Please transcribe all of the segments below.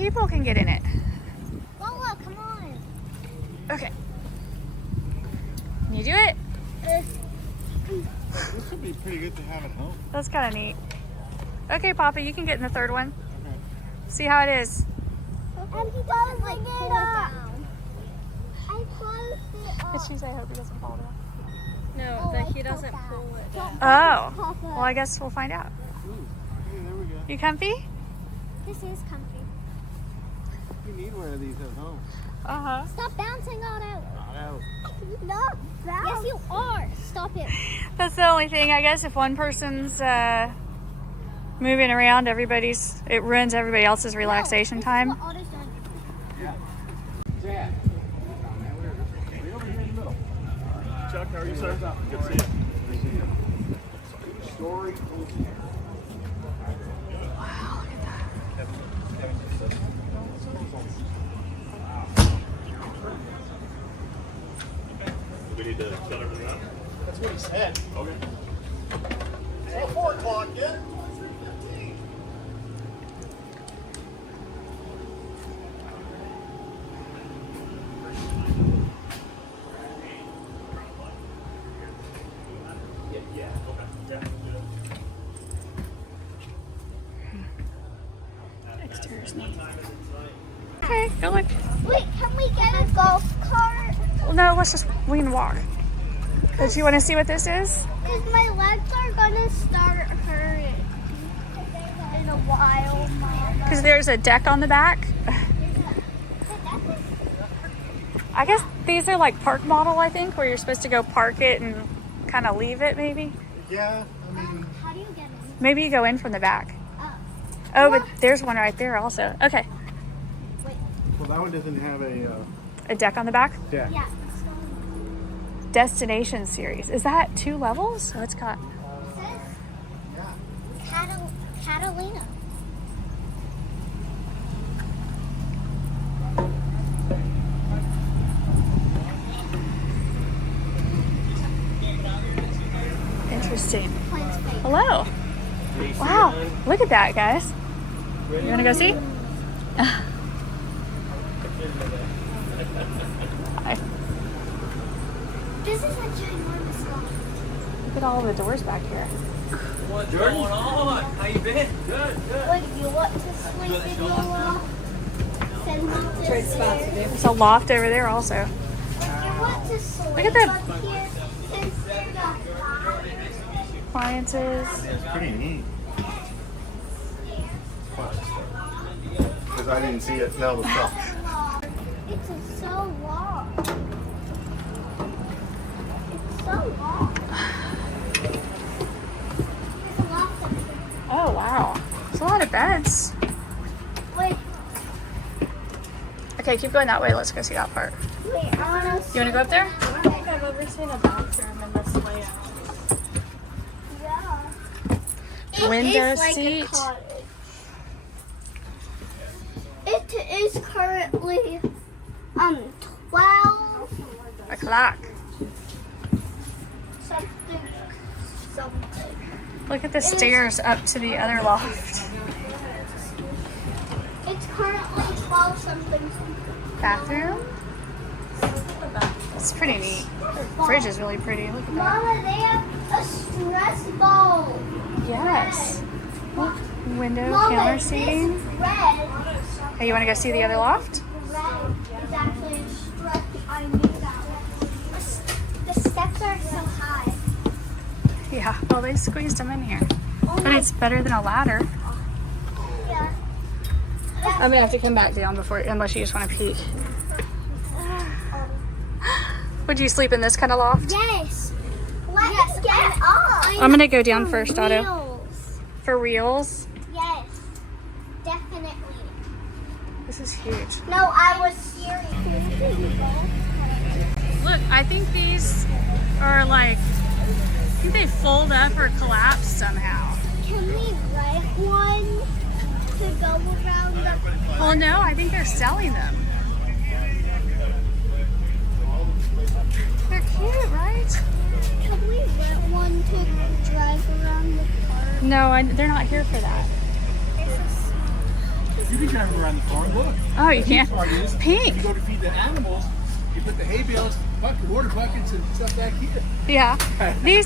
people can get in it. Lola, come on. Okay. Can you do it? This would be pretty good to have at home. That's kind of neat. Okay, Papa, you can get in the third one. Okay. See how it is. And he doesn't like pull it down. I closed it up. Did she say, I hope he doesn't fall down? No, that he doesn't pull it down. Oh, well, I guess we'll find out. Ooh, hey, there we go. You comfy? This is comfy. You need one of these at home. Uh-huh. Stop bouncing all out. Not out. Not bounce. Yes, you are. Stop it. That's the only thing, I guess, if one person's moving around, it ruins everybody else's relaxation time. What Otto's doing. Yeah. Dad. Way over here in the middle. Chuck, how are you, sir? Good to see you. Story. Wow, look at that. We need to shut everything up? That's what he said. Okay. It's 4 o'clock, yeah? Exterior's nice. Okay, go look. Wait, can we get a golf cart? Well, no, we can walk. But you want to see what this is? Because my legs are going to start hurting in a while, Mama. Because there's a deck on the back. I guess these are like park model, I think, where you're supposed to go park it and kind of leave it, maybe. Yeah, I mean... How do you get in? Maybe you go in from the back. Oh. Oh, but there's one right there also. Okay. Well, that one doesn't have A deck on the back? deck. Yeah. Destination series. Is that 2 levels? Oh, it's got... It says Catalina. Interesting. Plane's fake. Hello. Wow. Look at that, guys. You want to go see? Hi. This is a ginormous loft. Look at all the doors back here. What's going on? How you been? Good, good. Wait, you want to sleep in your loft? Send me to Trade spots to do. There's a loft over there also. If you want to sleep Look at that. up here, since you're not Appliances. It's pretty neat. Because I didn't see it. Now the stuff. It's so long. It's so long. There's a loft up here. Oh, wow. There's a lot of beds. Wait, Okay, keep going that way. Let's go see that part. wait, I want to You want to go up there? I don't think I've ever seen a bathroom in this layout. Yeah. Window It is like seat. a cottage. It is currently 12 A clock. something. Look at the stairs up to the other loft. It's currently 12 something. Bathroom. It's pretty neat. The fridge is really pretty. Look at that. Mama, they have a stress ball. Yes. Look, window, Mama, counter this seating. red. Hey, you want to go see the other loft? Red is actually a stress. I knew that one. The steps are so high. Yeah. Well, they squeezed them in here. But it's better than a ladder. Yeah. I'm gonna have to come back down unless you just want to peek. Would you sleep in this kind of loft? Yes. Let's get up. I'm gonna go down first, Otto. Wheels. For reals. Yes. Definitely. This is huge. No, I was serious. Look, I think these are like, I think they fold up or collapse somehow. Can we rent one to go around the Well, no, I think they're selling them. They're cute, right? Can we rent one to drive around the park? No, they're not here for that. This You can drive them around the farm. Look. Oh, you The can't. neat part is, Pink. You go to feed the animals. You put the hay bales, water buckets, and stuff back here. Yeah.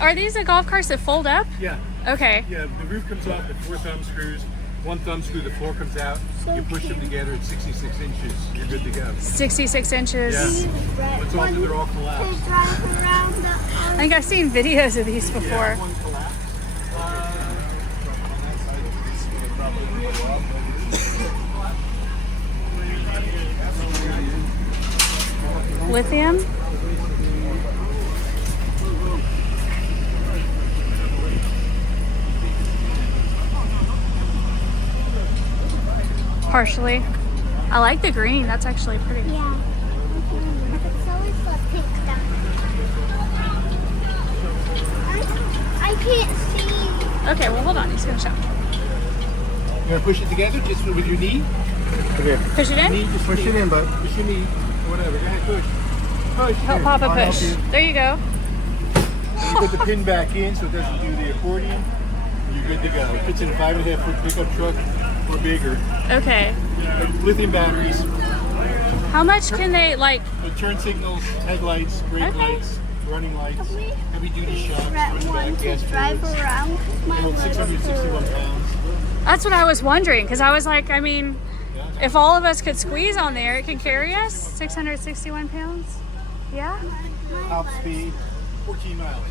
Are these the golf carts that fold up? Yeah. Okay. Yeah. The roof comes off with 4 thumb screws. 1 thumb screw, the floor comes out. You push them together at 66 inches. You're good to go. 66 inches. Yeah. What's all they're all collapsed. They drive around the I think I've seen videos of these before. Yeah, one collapsed. Lithium. Partially. I like the green. That's actually pretty. Yeah. It's always the pink stuff. I can't see. Okay, well, hold on. He's going to show. You want to push it together just with your knee? Okay. Push it in? Knee, just push it in, bud. Push your knee. Whatever. Go ahead, push. Push. Help Here, Papa I'll help push. you. There you go. You put the pin back in so it doesn't do the accordion. You're good to go. It fits in a 5.5 foot pickup truck or bigger. Okay. Lithium batteries, How much can they, like, turn signals, headlights, brake Okay. lights, running lights, heavy duty shocks, That front one back to gas drive fluids. around. My They hold little 661 pounds. that's what I was wondering, because I was like, I mean, if all of us could squeeze on there, it can carry us 661 pounds? Yeah? Top speed, 14 miles.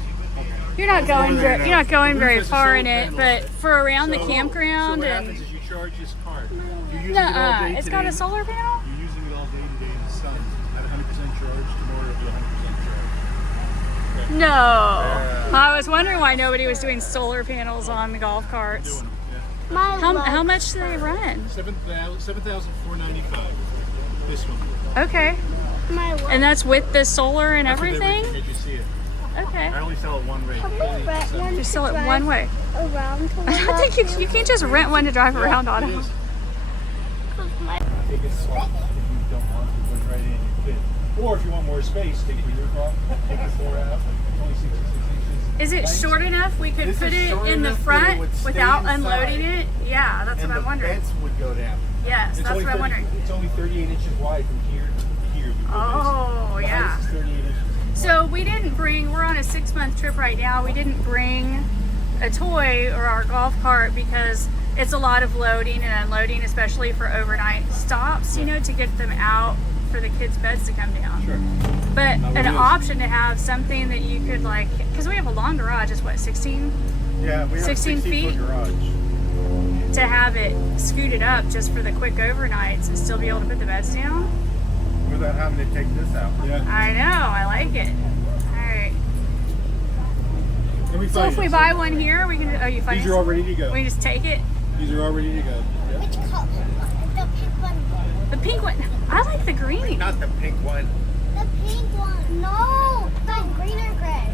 You're not going More than you're not going enough. very The roof has a far solar in it, panel. but for around the So campground what and happens is you charge this card. You're using it all nuh-uh, day it's today. got a solar panel? You're using it all day today in the sun. At 100% charge, tomorrow it'll be 100% charge. No. I was wondering why nobody was doing solar panels on the golf carts. Doing them, yeah. My How much do they run? 7,495. This one. Okay. My And that's with the solar and That's with everything? as you see it. Okay. I only sell it one way. Just sell it one way. Around to I don't think you can't just rent one to drive around on It them. is. Take it slow. If you don't want to, put it right in your fit. Or if you want more space, take the roof off, take the floor out. It's only 66 inches. Is it Length. short enough we could This put is it short in the enough that it front would stay without inside. unloading it? Yeah, that's And what I'm the wondering. beds would go down. Yes, that's what I'm wondering. It's only 38 inches wide from here to here. Oh, The yeah. height is 38 inches. So we're on a 6-month trip right now. We didn't bring a toy or our golf cart because it's a lot of loading and unloading, especially for overnight stops, you know, to get them out for the kids' beds to come down. Sure. But Now, an what is- option to have something that you could like, because we have a long garage, it's what, 16? Yeah, we have 16 a 16 feet? foot garage. To have it scooted up just for the quick overnights and still be able to put the beds down? Without having to take this out. Yeah. I know, I like it. Alright. And we So if we finance. buy one here, we can, you find These are all ready to go. we just take it? These are all ready to go. Yep. Which color? The pink one. The pink one. I like the green. Not the pink one. The pink one. No. The green or gray?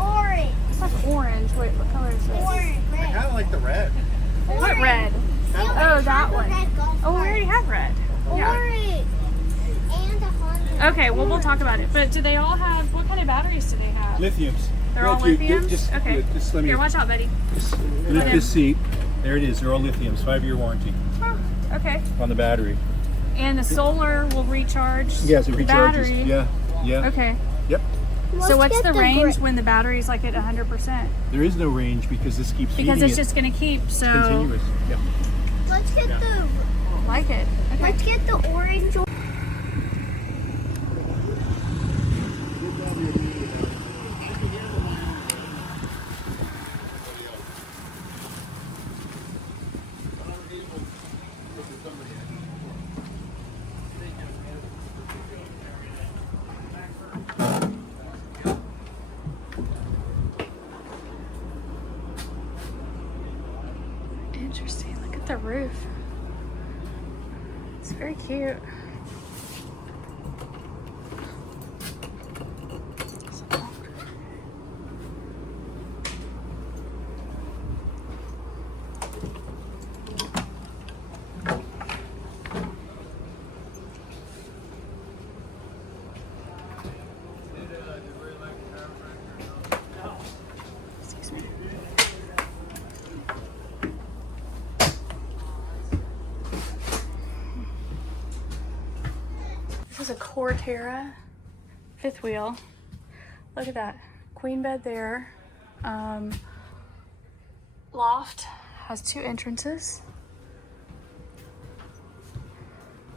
Orange. It's like orange. Wait, what color is this? Orange. I Red. kind of like the red. What red? Oh, that one. Oh, we already have red. Yeah. Orange. And a Honda. Okay, well, we'll talk about it. But do they all have, what kind of batteries do they have? Lithiums. They're all Look, you- lithiums? Just, Okay. Just let me Here, watch out, buddy. lift this seat. There it is. They're all lithiums. 5-year warranty Oh, okay. on the battery. And the solar will recharge Yes, it the recharges. battery. Yeah. Yeah. Okay. Yep. So what's the range when the battery's like at 100%? There is no range because this keeps Because feeding it's it just going to keep, so... continuous. Yep. Let's get the. Like it. Okay. Let's get the orange. Interesting. Look at the roof. It's very cute. Excuse me. is a Corterra Fifth Wheel. Look at that. Queen bed there. Loft has 2 entrances.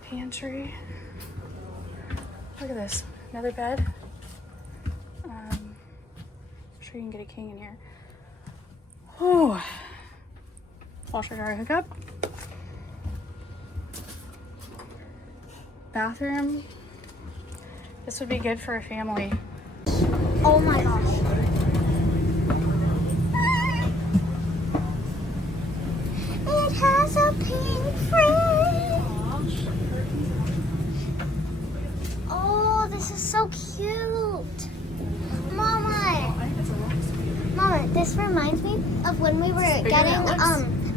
Pantry. Look at this. Another bed. I'm sure you can get a king in here. Oh. Washer dryer hookup. Bathroom. This would be good for a family. Oh my gosh. It has a pink frame. Oh, this is so cute. Mama, this reminds me of when we were getting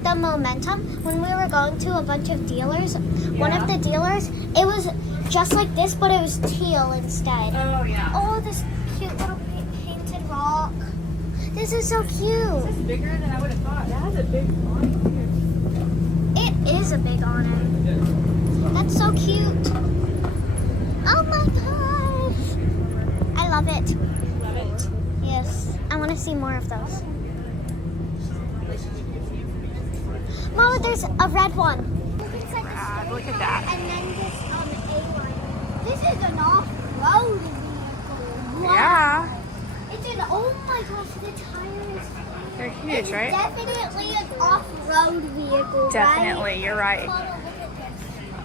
the momentum, when we were going to a bunch of dealers. One of the dealers, it was just like this, but it was teal instead. Oh yeah. Oh, this cute little painted rock. This is so cute. This is bigger than I would have thought. That has a big awning too. It is a big awning. That's so cute. Oh my gosh. I love it. Love it. Yes. I want to see more of those. Mama, there's a red one. It's like Rad, look at that. And then this A-line. This is an off-road vehicle. Wow. Yeah. It's an, oh my gosh, the tires. They're huge, It's right? definitely an off-road vehicle, Definitely, right? you're right. Mama, look at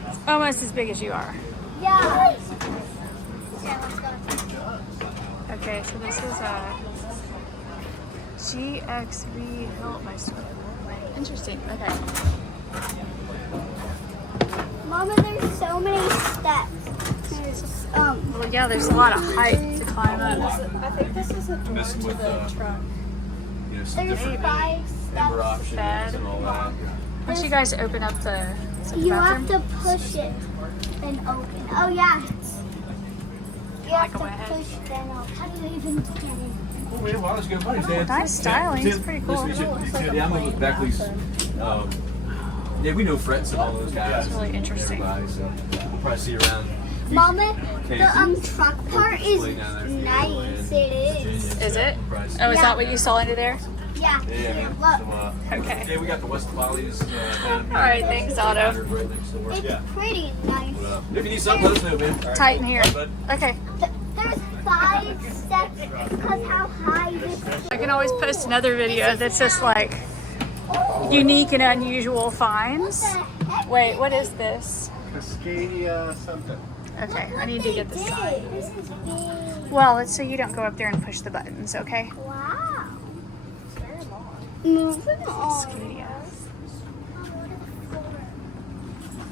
this. Almost as big as you are. Yeah. Yeah, let's go. Okay, so this is a GXV built by Storyteller. Interesting. Okay. Mama, there's so many steps. There's, Well, yeah, there's a lot of height to climb up. I think this is a door Messing to with, the truck. You know, some there's different 5 member steps. options Bed. and all that. Once you guys open up the You bathroom, have to push it and open. Oh yeah. You have Like a to wet push then open. How do you even get it? Oh, man, well, that's good. Buddy, Dan. nice styling. It's pretty cool. Yeah, I'm with Beckley's. Yeah, we know Fretz and all those guys. It's really interesting. Everybody, so we'll probably see you around. Mama, the truck part is nice. It is. Is it? Oh, is that what you saw under there? Yeah. Yeah, Here, man. look. So, Okay. yeah, we got the West Follies. All right, thanks, Otto. Right next door. It's pretty nice. If you need something, let us know, man. All right. Tight in here. Bye, bud. Okay. There's 5 steps because how high this is. I can always post another video that's just like unique and unusual finds. Wait, what is this? Cascadia something. Okay, I need to get this sign. This is big. Well, it's so you don't go up there and push the buttons, okay? Wow. Moving on. Scadia.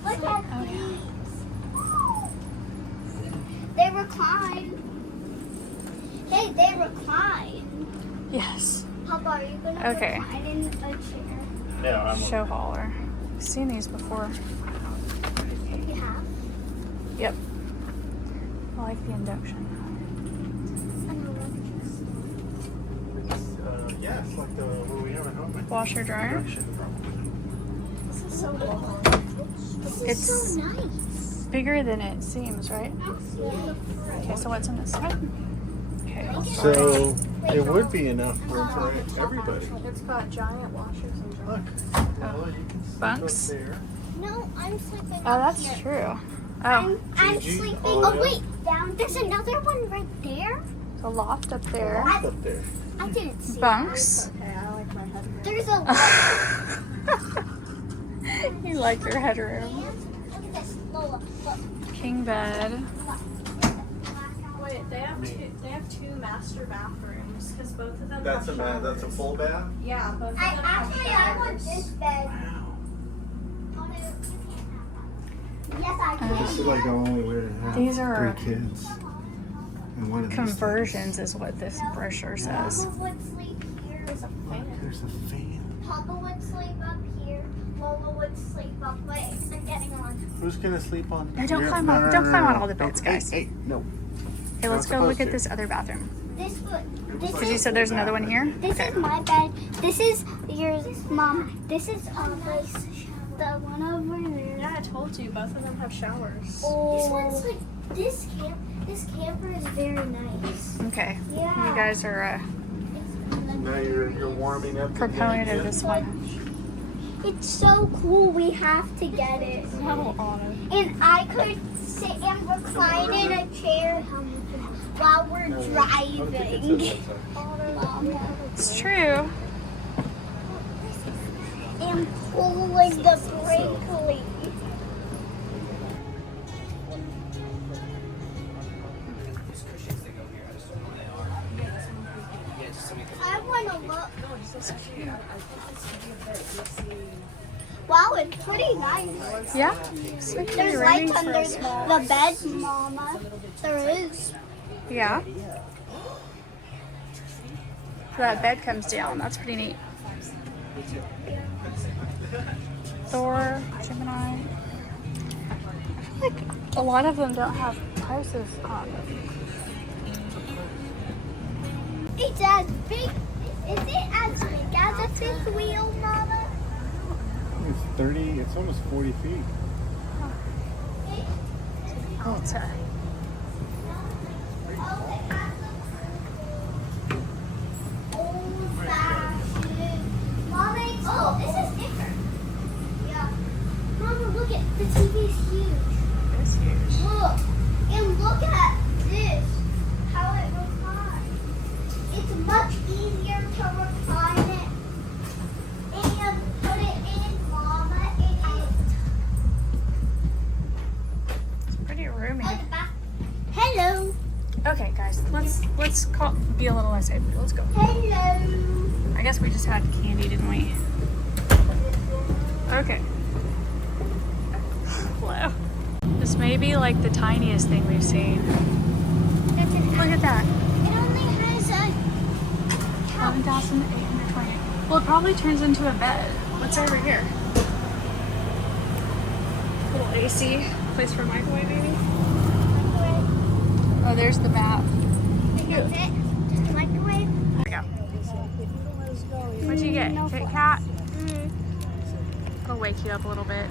Look at these. They recline. Hey, they recline. Yes. Papa, are you gonna Okay. recline in a chair? Yeah, I'm ShowHauler. I've seen these before. You have. Yep. I like the induction. yeah, it's like the what we have at home. Washer dryer. This is so long. This is It's so nice. bigger than it seems, right? Okay, so what's on this side? Okay. So it would be enough room for everybody. It's got giant washers and Look, well, you can sleep Bunks? up there. No, I'm sleeping Oh, up that's here. true. Oh, I'm Gigi, sleeping. Otto. Oh wait, down. There's another one right there. the loft up there. Loft up there. I didn't see. Bunks. okay, I like my head. There's a. You like your headroom. Look at this, Lola. Look. King bed. Wait, they have two master bathrooms because both of them That's a have man. That's a showers. full bath. Yeah, both of them I have want showers. this bed. Wow. Oh, no, you can't have that. Yes, I can. This is like the only way to have These are 3 kids. And one of these Conversions is what this brochure says. Papa would sleep here. things. Look, there's a fan. Papa would sleep up here. Lola would sleep up. Wait, I'm getting on. Who's gonna sleep on? No, don't here? climb on- don't climb on all the beds, Hey, guys. Hey, no. Okay, let's Not go look supposed at this other bathroom. This would. This Because you is. said there's another one here? This Okay. is my bed. This is yours, Mom. This is the one over there. Yeah, I told you, both of them have showers. This one's like This camper is very nice. Okay. Yeah. You guys are Now you're warming up. proponent of this one. It's so cool. We have to get it. How honor. And I could sit and recline in a chair while we're driving. It's true. And pulling the sprinkly. I want to look. Wow, it's pretty nice. Yeah. It's like There's raining lights for under a small- the bed, Mama. There is. Yeah. So that bed comes down. That's pretty neat. Thor Gemini. I feel like a lot of them don't have prices on them. It's as big. Is it as big as a fifth wheel, Mama? It's 30. It's almost 40 feet. Alta. Mama, oh, this is different. Yeah. Mama, look at the TV is huge. It's huge. Look, and look at this. How it reclines. It's much easier to recline it and put it in, Mama. It It's pretty roomy. is. Hello. Okay, guys, let's be a little less angry. Let's go. Hello. I guess we just had candy, didn't we? Okay. Hello. This may be like the tiniest thing we've seen. Look at that. It only has a 11,820. Well, it probably turns into a bed. What's over here? Little AC. Place for a microwave, maybe? Oh, there's the map. That's it. Just a microwave. There we go. What'd you get? Kit Kat? It'll wake you up a little bit.